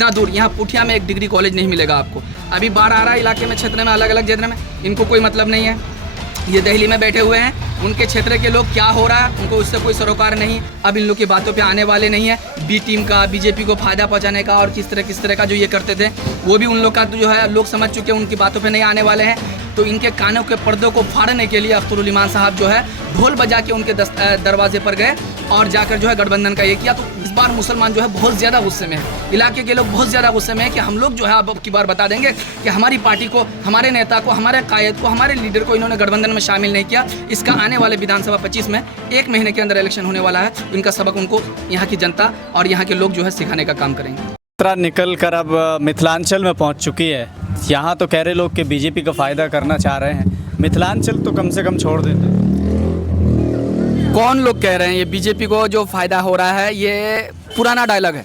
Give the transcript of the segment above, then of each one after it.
इतना दूर, यहाँ पुठिया में एक डिग्री कॉलेज नहीं मिलेगा आपको। अभी बाढ़ आ रहा है इलाके में, क्षेत्र में, अलग अलग क्षेत्र में, इनको कोई मतलब नहीं है। ये दिल्ली में बैठे हुए हैं, उनके क्षेत्र के लोग क्या हो रहा है उनको उससे कोई सरोकार नहीं। अब इन लोग की बातों पे आने वाले नहीं है। बी टीम का, बीजेपी को फायदा पहुंचाने का और किस तरह का जो ये करते थे वो भी उन लोग का जो है लोग समझ चुके हैं, उनकी बातों पे नहीं आने वाले हैं। तो इनके कानों के पर्दों को फाड़ने के लिए अख्तरुल ईमान साहब जो है ढोल बजा के उनके दरवाजे पर गए और जाकर जो है गठबंधन का ये किया। तो इस बार मुसलमान जो है बहुत ज़्यादा गुस्से में है, इलाके के लोग बहुत ज़्यादा गुस्से में है कि हम लोग जो है अब की बार बता देंगे कि हमारी पार्टी को, हमारे नेता को, हमारे कायद को, हमारे लीडर को इन्होंने गठबंधन में शामिल नहीं किया। इसका आने वाले विधानसभा 25 में 1 महीने के अंदर इलेक्शन होने वाला है। इनका सबक उनको यहाँ की जनता और यहाँ के लोग जो है सिखाने का काम करेंगे। यात्रा निकल कर अब मिथिलांचल में पहुँच चुकी है। यहाँ तो कह रहे लोग कि बीजेपी का फ़ायदा करना चाह रहे हैं, मिथिलांचल तो कम से कम छोड़ देते। कौन लोग कह रहे हैं ये बीजेपी को जो फ़ायदा हो रहा है? ये पुराना डायलॉग है।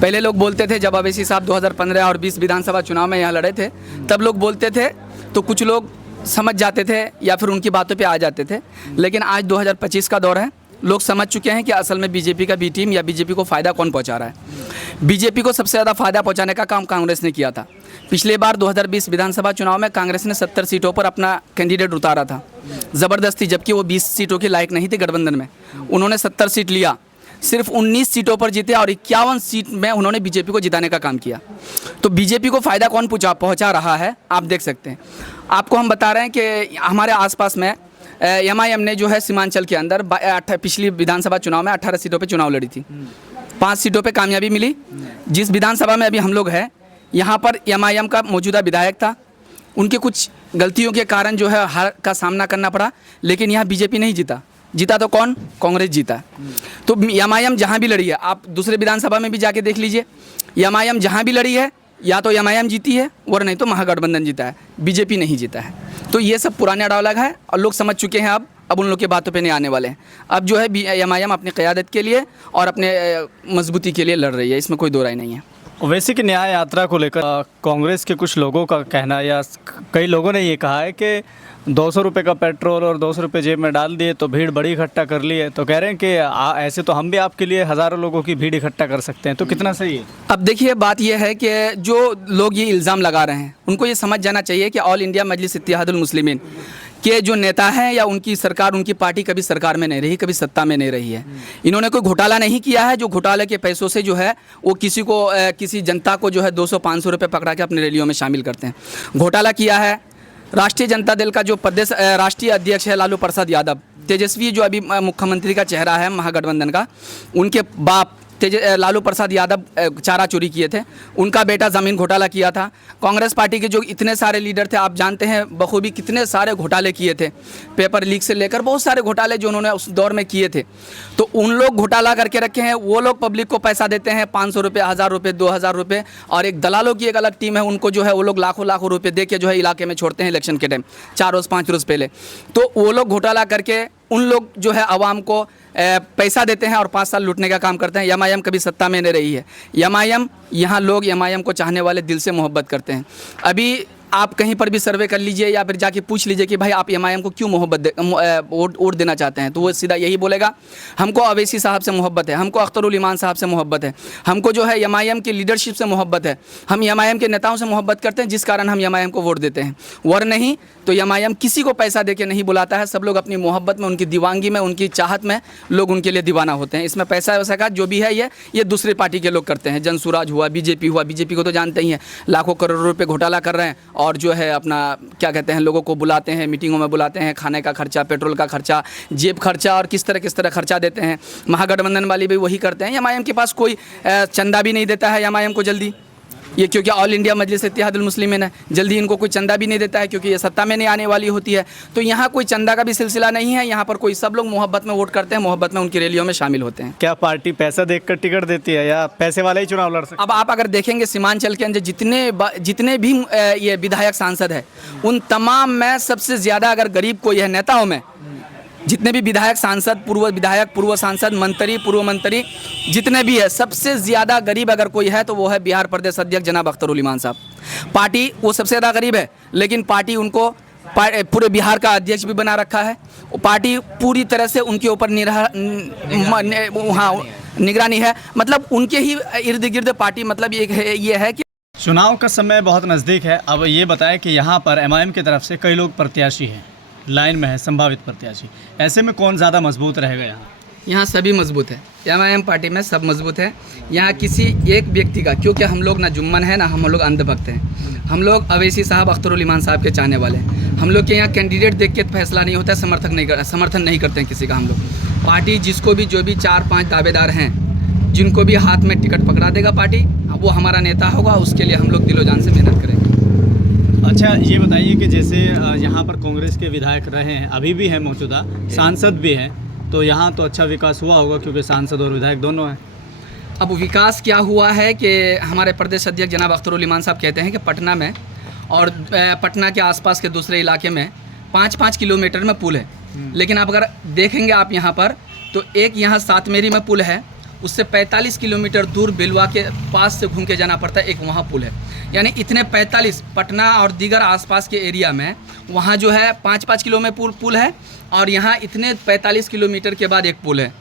पहले लोग बोलते थे, जब अवैसी साहब 2015 और 20 विधानसभा चुनाव में यहाँ लड़े थे, तब लोग बोलते थे तो कुछ लोग समझ जाते थे या फिर उनकी बातों पे आ जाते थे। लेकिन आज 2025 का दौर है, लोग समझ चुके हैं कि असल में बीजेपी का बी टीम या बीजेपी को फ़ायदा कौन पहुंचा रहा है। बीजेपी को सबसे ज़्यादा फ़ायदा पहुंचाने का काम कांग्रेस ने किया था। पिछले बार 2020 विधानसभा चुनाव में कांग्रेस ने 70 सीटों पर अपना कैंडिडेट उतारा था ज़बरदस्ती, जबकि वो 20 सीटों के लायक नहीं थे गठबंधन में। उन्होंने 70 सीट लिया, सिर्फ 19 सीटों पर जीते और 51 सीट में उन्होंने बीजेपी को जिताने का काम किया। तो बीजेपी को फ़ायदा कौन पहुँचा रहा है आप देख सकते हैं। आपको हम बता रहे हैं कि हमारे आसपास में एमआईएम ने जो है सीमांचल के अंदर पिछली विधानसभा चुनाव में 18 सीटों पे चुनाव लड़ी थी, 5 सीटों पे कामयाबी मिली। जिस विधानसभा में अभी हम लोग हैं, यहाँ पर एमआईएम का मौजूदा विधायक था, उनके कुछ गलतियों के कारण जो है हार का सामना करना पड़ा, लेकिन यहाँ बीजेपी नहीं जीता तो कौन? कांग्रेस जीता। तो एमआईएम जहाँ भी लड़ी है, आप दूसरे विधानसभा में भी जाके देख लीजिए, एमआईएम जहाँ भी लड़ी है या तो एमआईएम जीती है और नहीं तो महागठबंधन जीता है, बीजेपी नहीं जीता है। तो ये सब पुराना डायलॉग है और लोग समझ चुके हैं। अब उन लोग की बातों पे नहीं आने वाले हैं। अब जो है एमआईएम अपनी क़यादत के लिए और अपने मजबूती के लिए लड़ रही है, इसमें कोई दो राय नहीं है। ओवैसी की न्याय यात्रा को लेकर कांग्रेस के कुछ लोगों का कहना, या कई लोगों ने ये कहा है कि 200 रुपये का पेट्रोल और 200 रुपये जेब में डाल दिए तो भीड़ बड़ी इकट्ठा कर ली है। तो कह रहे हैं कि ऐसे तो हम भी आपके लिए हज़ारों लोगों की भीड़ इकट्ठा कर सकते हैं। तो कितना सही है? अब देखिए, बात यह है कि जो लोग ये इल्ज़ाम लगा रहे हैं उनको ये समझ जाना चाहिए कि ऑल इंडिया मजलिस इत्तेहादुल मुस्लिमीन के जो नेता हैं या उनकी सरकार, उनकी पार्टी कभी सरकार में नहीं रही, कभी सत्ता में नहीं रही है। इन्होंने कोई घोटाला नहीं किया है। जो घोटाले के पैसों से जो है वो किसी जनता को जो है 200-500 रुपये पकड़ा के अपने रैलियों में शामिल करते हैं। घोटाला किया है राष्ट्रीय जनता दल का जो प्रदेश राष्ट्रीय अध्यक्ष है लालू प्रसाद यादव, तेजस्वी जो अभी मुख्यमंत्री का चेहरा है महागठबंधन का, उनके बाप लालू प्रसाद यादव चारा चोरी किए थे। उनका बेटा ज़मीन घोटाला किया था। कांग्रेस पार्टी के जो इतने सारे लीडर थे, आप जानते हैं बखूबी कितने सारे घोटाले किए थे, पेपर लीक से लेकर बहुत सारे घोटाले जो उन्होंने उस दौर में किए थे। तो उन लोग घोटाला करके रखे हैं। वो लोग पब्लिक को पैसा देते हैं 500 रुपये, 1000 रुपये, 2000 रुपये, और एक दलालों की एक अलग टीम है, उनको जो है वो लोग लाखों रुपये दे के जो है इलाके में छोड़ते हैं इलेक्शन के टाइम, 4 रोज़ 5 रोज़ पहले। तो वो लोग घोटाला करके उन लोग जो है आवाम को पैसा देते हैं और 5 साल लूटने का काम करते हैं। एमआईएम कभी सत्ता में नहीं रही है। एमआईएम, यहाँ लोग एमआईएम को चाहने वाले दिल से मोहब्बत करते हैं। अभी आप कहीं पर भी सर्वे कर लीजिए या फिर जाके पूछ लीजिए कि भाई आप एमआईएम को क्यों वोट देना चाहते हैं, तो वो सीधा यही बोलेगा, हमको अवैसी साहब से मोहब्बत है, हमको अख्तरुल ईमान साहब से मोहब्बत है, हमको जो है एमआईएम की लीडरशिप से मोहब्बत है, हम एमआईएम के नेताओं से मोहब्बत करते हैं, जिस कारण हम एमआईएम को वोट देते हैं। वर नहीं तो एमआईएम किसी को पैसा दे के नहीं बुलाता है। सब लोग अपनी मोहब्बत में, उनकी दीवानगी में, उनकी चाहत में लोग उनके लिए दीवाना होते हैं। इसमें पैसा वैसा का जो भी है ये दूसरी पार्टी के लोग करते हैं। जनसुराज हुआ, बीजेपी हुआ, बीजेपी को तो जानते ही हैं, लाखों करोड़ों रुपये घोटाला कर रहे हैं और जो है अपना क्या कहते हैं, लोगों को बुलाते हैं, मीटिंगों में बुलाते हैं, खाने का खर्चा, पेट्रोल का खर्चा, जेब खर्चा और किस तरह खर्चा देते हैं। महागठबंधन वाले भी वही करते हैं। एमआईएम के पास कोई चंदा भी नहीं देता है एमआईएम को जल्दी, ये क्योंकि ऑल इंडिया मजलिस इत्तेहादुल मुस्लिमीन है, जल्दी इनको कोई चंदा भी नहीं देता है क्योंकि ये सत्ता में नहीं आने वाली होती है। तो यहाँ कोई चंदा का भी सिलसिला नहीं है। यहाँ पर कोई, सब लोग मोहब्बत में वोट करते हैं, मोहब्बत में उनकी रैलियों में शामिल होते हैं। क्या पार्टी पैसा देकर टिकट देती है या पैसे वाले ही चुनाव लड़ सकते? अब आप अगर देखेंगे सीमांचल के अंदर जितने भी ये विधायक सांसद है, उन तमाम में सबसे ज़्यादा अगर गरीब कोई है नेताओं में, जितने भी विधायक, सांसद, पूर्व सांसद, मंत्री, पूर्व मंत्री जितने भी है, सबसे ज़्यादा गरीब अगर कोई है तो वो है बिहार प्रदेश अध्यक्ष जनाब अख्तरुल ईमान साहब। पार्टी वो सबसे ज़्यादा गरीब है, लेकिन पार्टी उनको पूरे बिहार का अध्यक्ष भी बना रखा है। पार्टी पूरी तरह से उनके ऊपर निगरानी है, मतलब उनके ही इर्द गिर्द पार्टी, मतलब ये है कि चुनाव का समय बहुत नज़दीक है। अब ये बताएं कि यहाँ पर एमआईएम की तरफ से कई लोग प्रत्याशी हैं, लाइन में है संभावित प्रत्याशी, ऐसे में कौन ज़्यादा मजबूत रहेगा यहाँ? यहाँ सभी मजबूत है, एमआईएम पार्टी में सब मजबूत है। यहाँ किसी एक व्यक्ति का, क्योंकि हम लोग ना जुम्मन है ना हम लोग अंधभक्त हैं, हम लोग अवैसी साहब, अख्तरुल ईमान साहब के चाहने वाले हैं। हम लोग के यहाँ कैंडिडेट देख के फैसला नहीं होता है, समर्थन नहीं करते हैं किसी का। हम लोग पार्टी जिसको भी, जो भी 4-5 दावेदार हैं, जिनको भी हाथ में टिकट पकड़ा देगा पार्टी, वो हमारा नेता होगा, उसके लिए हम लोग दिलो जान से मेहनत करेंगे। अच्छा, ये बताइए कि जैसे यहाँ पर कांग्रेस के विधायक रहे हैं, अभी भी हैं मौजूदा, सांसद भी हैं, तो यहाँ तो अच्छा विकास हुआ होगा क्योंकि सांसद और विधायक दोनों हैं। अब विकास क्या हुआ है कि हमारे प्रदेश अध्यक्ष जनाब अख्तरुल ईमान साहब कहते हैं कि पटना में और पटना के आसपास के दूसरे इलाके में 5-5 किलोमीटर में पुल है, लेकिन आप अगर देखेंगे आप यहाँ पर, तो एक यहाँ सातमेरी में पुल है, उससे 45 किलोमीटर दूर बिलवा के पास से घूम के जाना पड़ता है, एक वहाँ पुल है। यानी इतने 45 पटना और दीगर आसपास के एरिया में वहाँ जो है 5-5 किलो में पुल है, और यहाँ इतने 45 किलोमीटर के बाद एक पुल है।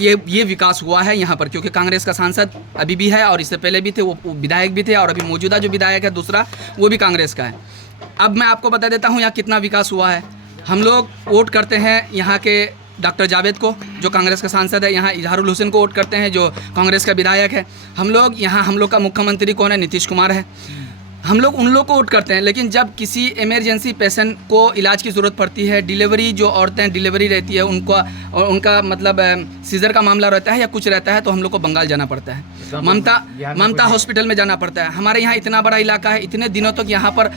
ये विकास हुआ है यहाँ पर, क्योंकि कांग्रेस का सांसद अभी भी है और इससे पहले भी थे, वो विधायक भी थे, और अभी मौजूदा जो विधायक है दूसरा, वो भी कांग्रेस का है। अब मैं आपको बता देता हूँ यहाँ कितना विकास हुआ है। हम लोग वोट करते हैं यहाँ के डॉक्टर जावेद को, जो कांग्रेस का सांसद है, यहाँ इजहारुल हुसैन को वोट करते हैं, जो कांग्रेस का विधायक है। हम लोग का मुख्यमंत्री कौन है? नीतीश कुमार है। हम लोग उन लोग को वोट करते हैं, लेकिन जब किसी इमरजेंसी पेशेंट को इलाज की ज़रूरत पड़ती है, डिलीवरी जो औरतें डिलीवरी रहती है उनका मतलब सीजर का मामला रहता है या कुछ रहता है, तो हम लोग को बंगाल जाना पड़ता है, ममता हॉस्पिटल में जाना पड़ता है। हमारे यहाँ इतना बड़ा इलाका है, इतने दिनों तक यहाँ पर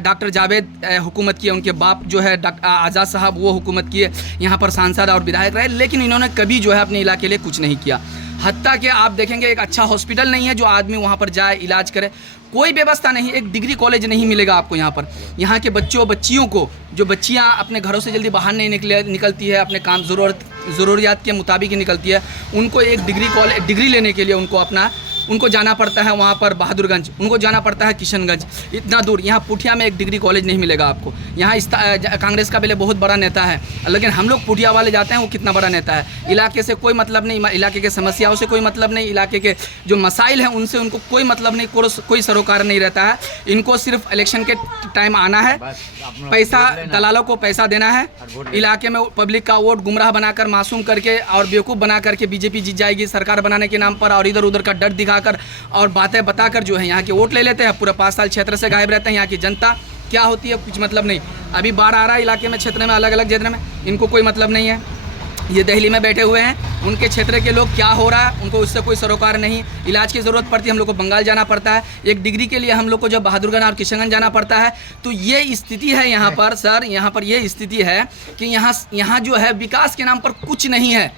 डॉक्टर जावेद हुकूमत किए, उनके बाप जो है डॉक्टर आज़ाद साहब, वो हुकूमत किए, यहाँ पर सांसद और विधायक रहे, लेकिन इन्होंने कभी जो है अपने इलाके के लिए कुछ नहीं किया। हत्ता कि आप देखेंगे एक अच्छा हॉस्पिटल नहीं है जो आदमी वहाँ पर जाए इलाज करे, कोई व्यवस्था नहीं, एक डिग्री कॉलेज नहीं मिलेगा आपको यहाँ पर। यहाँ के बच्चियों को, जो बच्चियाँ अपने घरों से जल्दी बाहर नहीं निकलती है, अपने काम ज़रूरियात के मुताबिक ही निकलती है, उनको एक डिग्री लेने के लिए उनको जाना पड़ता है वहाँ पर बहादुरगंज, उनको जाना पड़ता है किशनगंज, इतना दूर। यहाँ पुठिया में एक डिग्री कॉलेज नहीं मिलेगा आपको। यहाँ कांग्रेस का पहले बहुत बड़ा नेता है, लेकिन हम लोग पुठिया वाले जाते हैं, वो कितना बड़ा नेता है। इलाके से कोई मतलब नहीं, इलाके के समस्याओं से कोई मतलब नहीं, इलाके के जो मसाइल हैं उनसे उनको कोई मतलब नहीं, कोई सरोकार नहीं रहता है। इनको सिर्फ इलेक्शन के टाइम आना है, पैसा, दलालों को पैसा देना है, इलाके में पब्लिक का वोट गुमराह बनाकर, मासूम करके और बेवकूफ़ बना करके बीजेपी जीत जाएगी सरकार बनाने के नाम पर, और इधर उधर का डर दिखाकर और बातें बताकर जो है यहाँ के वोट ले लेते हैं। पूरा 5 साल क्षेत्र से गायब रहते हैं। यहाँ की जनता क्या होती है कुछ मतलब नहीं। अभी बाढ़ आ रहा है इलाके में, क्षेत्र में, अलग अलग क्षेत्र में, इनको कोई मतलब नहीं है। ये दिल्ली में बैठे हुए हैं, उनके क्षेत्र के लोग क्या हो रहा है उनको उससे कोई सरोकार नहीं। इलाज की ज़रूरत पड़ती है, हम लोग को बंगाल जाना पड़ता है, एक डिग्री के लिए हम लोग को जब बहादुरगंज और किशनगंज जाना पड़ता है। तो ये स्थिति है यहाँ पर सर, यहाँ पर ये स्थिति है कि यहाँ जो है विकास के नाम पर कुछ नहीं है,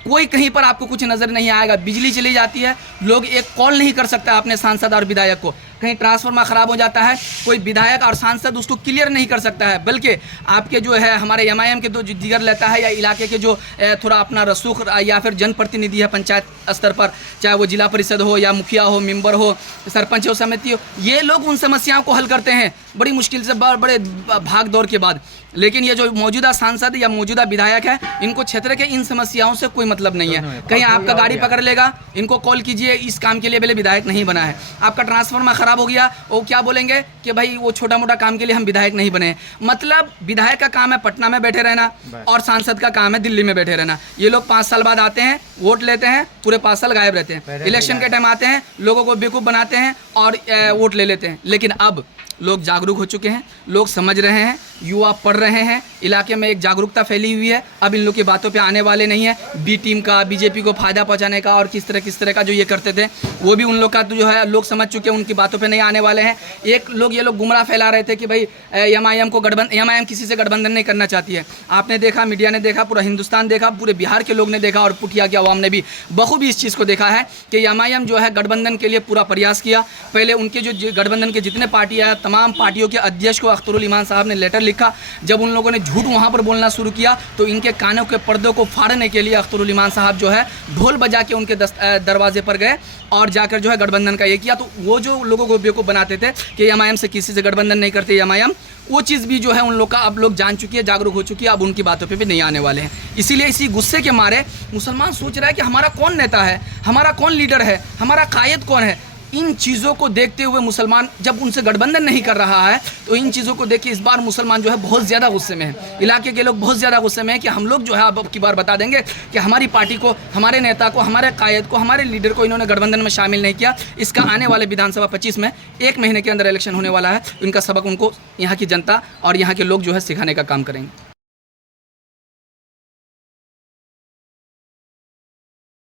कोई कहीं पर आपको कुछ नज़र नहीं आएगा। बिजली चली जाती है, लोग एक कॉल नहीं कर सकता अपने सांसद और विधायक को, कहीं ट्रांसफार्मर ख़राब हो जाता है, कोई विधायक और सांसद उसको क्लियर नहीं कर सकता है। बल्कि आपके जो है हमारे एमआईएम के जो जिगर लेता है, या इलाके के जो थोड़ा अपना रसूख या फिर जनप्रतिनिधि है पंचायत स्तर पर, चाहे वो जिला परिषद हो या मुखिया हो, मेंबर हो, सरपंच हो, समिति हो, ये लोग उन समस्याओं को हल करते हैं बड़ी मुश्किल से, बड़े भाग दौड़ के बाद। लेकिन ये जो मौजूदा सांसद या मौजूदा विधायक है, इनको क्षेत्र के इन समस्याओं से कोई मतलब नहीं है। कहीं आपका गाड़ी पकड़ लेगा, इनको कॉल कीजिए, इस काम के लिए पहले विधायक नहीं बना है, आपका ट्रांसफार्मर खराब हो गया, वो क्या बोलेंगे कि भाई वो छोटा मोटा काम के लिए हम विधायक नहीं बने। मतलब विधायक का काम है पटना में बैठे रहना, और सांसद का काम है दिल्ली में बैठे रहना। ये लोग 5 साल बाद आते हैं, वोट लेते हैं, पूरे 5 साल गायब रहते हैं। इलेक्शन के टाइम आते हैं, लोगों को बेवकूफ़ बनाते हैं और वोट ले लेते हैं। लेकिन अब लोग जागरूक हो चुके हैं, लोग समझ रहे हैं, युवा पढ़ रहे हैं, इलाके में एक जागरूकता फैली हुई है। अब इन लोग की बातों पे आने वाले नहीं है। बी टीम का, बीजेपी को फ़ायदा पहुंचाने का और किस तरह का जो ये करते थे, वो भी उन लोग का तो जो है लोग समझ चुके हैं, उनकी बातों पे नहीं आने वाले हैं। ये लोग गुमराह फैला रहे थे कि भाई एमआईएम किसी से गठबंधन नहीं करना चाहती है। आपने देखा, मीडिया ने देखा, पूरा हिंदुस्तान देखा, पूरे बिहार के लोग ने देखा, और पुठिया के अवाम ने भी बखूबी इस चीज़ को देखा है कि एमआईएम जो है गठबंधन के लिए पूरा प्रयास किया। पहले उनके जो गठबंधन के जितने पार्टियाँ, तमाम पार्टियों के अध्यक्ष को अख्तरुल ईमान साहब ने लेटर लिखा। जब उन लोगों ने झूठ वहाँ पर बोलना शुरू किया तो इनके कानों के पर्दों को फाड़ने के लिए अख्तरुल ईमान साहब जो है ढोल बजा के उनके दरवाजे पर गए और जाकर जो है गठबंधन का ये किया। तो वो जो लोगों को बेवकूफ़ बनाते थे कि एमआईएम से किसी से गठबंधन नहीं करते एमआईएम, वो चीज़ भी जो है उन लोग का अब लोग जान चुकी है, जागरूक हो चुकी है, अब उनकी बातों पे भी नहीं आने वाले हैं। इसीलिए इसी गुस्से के मारे मुसलमान सोच रहा है कि हमारा कौन नेता है, हमारा कौन लीडर है, हमारा कायद कौन है। इन चीज़ों को देखते हुए मुसलमान जब उनसे गठबंधन नहीं कर रहा है तो इन चीज़ों को देख के इस बार मुसलमान जो है बहुत ज़्यादा गुस्से में है। इलाके के लोग बहुत ज़्यादा गुस्से में हैं कि हम लोग जो है अब की बार बता देंगे कि हमारी पार्टी को, हमारे नेता को, हमारे कायद को, हमारे लीडर को इन्होंने गठबंधन में शामिल नहीं किया। इसका आने वाले विधानसभा 25 में 1 महीने के अंदर इलेक्शन होने वाला है। इनका सबक उनको यहाँ की जनता और यहाँ के लोग जो है सिखाने का काम करेंगे।